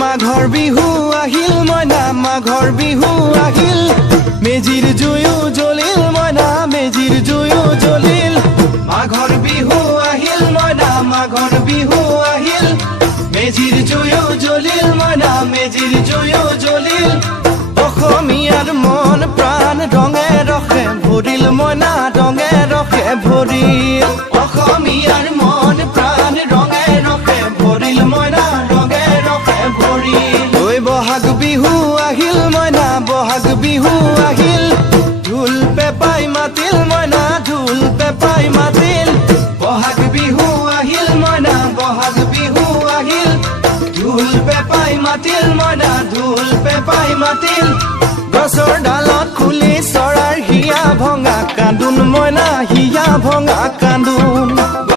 মাঘৰ বিহু আহিল মইনা মাঘৰ বিহু আহিল মেজিৰ জুয়ো জ্বলিল মইনা মেজিৰ জুয়ো জ্বলিল মাঘৰ বিহু আহিল মইনা মাঘৰ বিহু আহিল মেজিৰ জুয়ো জ্বলিল মইনা মেজিৰ জুয়ো জ্বলিল অসমীয়াৰ মন প্ৰাণ ৰঙে ৰসে ভৰিল মইনা ৰঙে ৰসে ভৰিল অসমীয়াৰ মন প্ৰাণ ৰঙে ৰসে ভৰিল মইনা ৰঙে ৰসে ভৰিল ঐ বহাগ বিহু আহিল মইনা বহাগ বিহু আহিল ঢোল পেপাই মাতিল মইনা ঢোল পেপাই মাতিল বহাগ বিহু আহিল মইনা বহাগ বিহু আহিল ঢোল পেপাই মাতিল মইনা ঢোল পেপাই মাতিল